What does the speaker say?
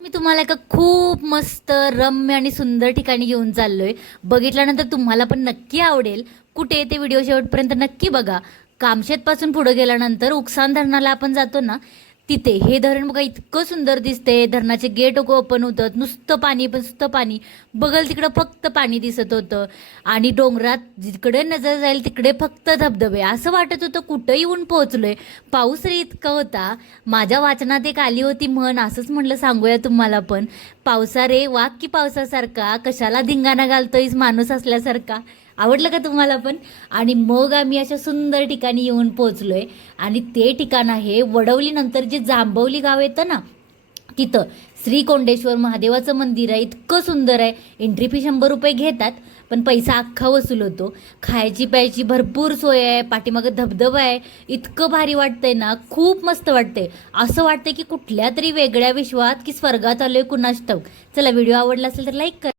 मी तुम्हाला एका खूप मस्त रम्य आणि सुंदर ठिकाणी घेऊन चाललोय. बघितल्यानंतर तुम्हाला पण नक्की आवडेल. कुठे ते व्हिडिओ शेवटपर्यंत नक्की बघा. कामशेत पासून पुढे गेल्यानंतर उकसान धरणाला आपण जातो ना, तिथे हे धरण बघा इतकं सुंदर दिसते. धरणाचे गेट ओपन होतात, नुसतं पाणी पण नुसतं पाणी. बघल तिकडं फक्त पाणी दिसत होतं आणि डोंगरात जिकडे नजर जाईल तिकडे फक्त धबधबे. असं वाटत होतं कुठं येऊन पोहोचलोय. पाऊस रे इतका होता. माझ्या वाचनात एक आली होती म्हण, असंच म्हटलं सांगूया तुम्हाला पण. पावसा रे वाघ की पावसासारखा, कशाला धिंगाणा घालतोयस माणूस असल्यासारखा. आवडलं का तुम्हाला पण? आणि मग आम्ही अशा सुंदर ठिकाणी येऊन पोहोचलोय. आणि ते ठिकाण आहे वडवली नंतर जे जांभवली गाव येतं ना, तिथं श्रीकोंडेश्वर महादेवाचं मंदिर आहे. इतकं सुंदर आहे. एंट्री फी 100 रुपये घेतात, पण पैसा अख्खा वसूल होतो. खायची प्यायची भरपूर सोय आहे. पाठीमागं धबधबा आहे. इतकं भारी वाटतंय ना, खूप मस्त वाटतंय. असं वाटतंय की कुठल्या तरी वेगळ्या विश्वात की स्वर्गात आलोय कुणास ठाऊक. चला, व्हिडिओ आवडला असेल तर लाईक करा.